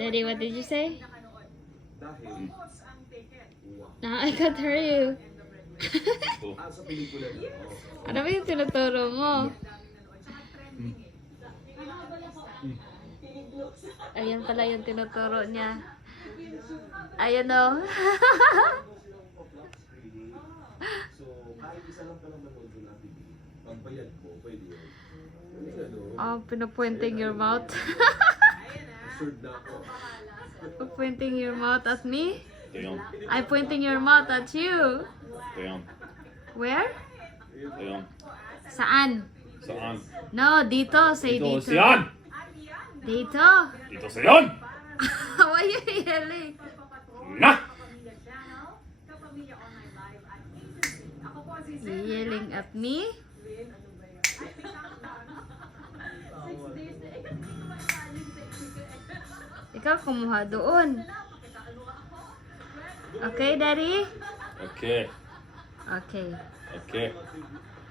Daddy, what did you say? Dahil, No, I can't hear you. sa pelikula na to, Ano ba yung tinuturo mo? Ayan pala yung tinuturo niya. Ayan o. so kahit isa lang palang manood doon natin, pagbayad ko, pwede yun. Hindi na doon. Oh, pinapointing your mouth. Assured na ako. Pointing your mouth at me? Damn. I'm pointing your mouth at you. Damn. Where? Damn. Saan? Saan? No, dito. Say Dito dito. siyan! Dito. Dito siyan! Why you yelling? Na! You yelling at me? Ikaw kumuha doon. Okay, Daddy? Okay. Okay. Okay.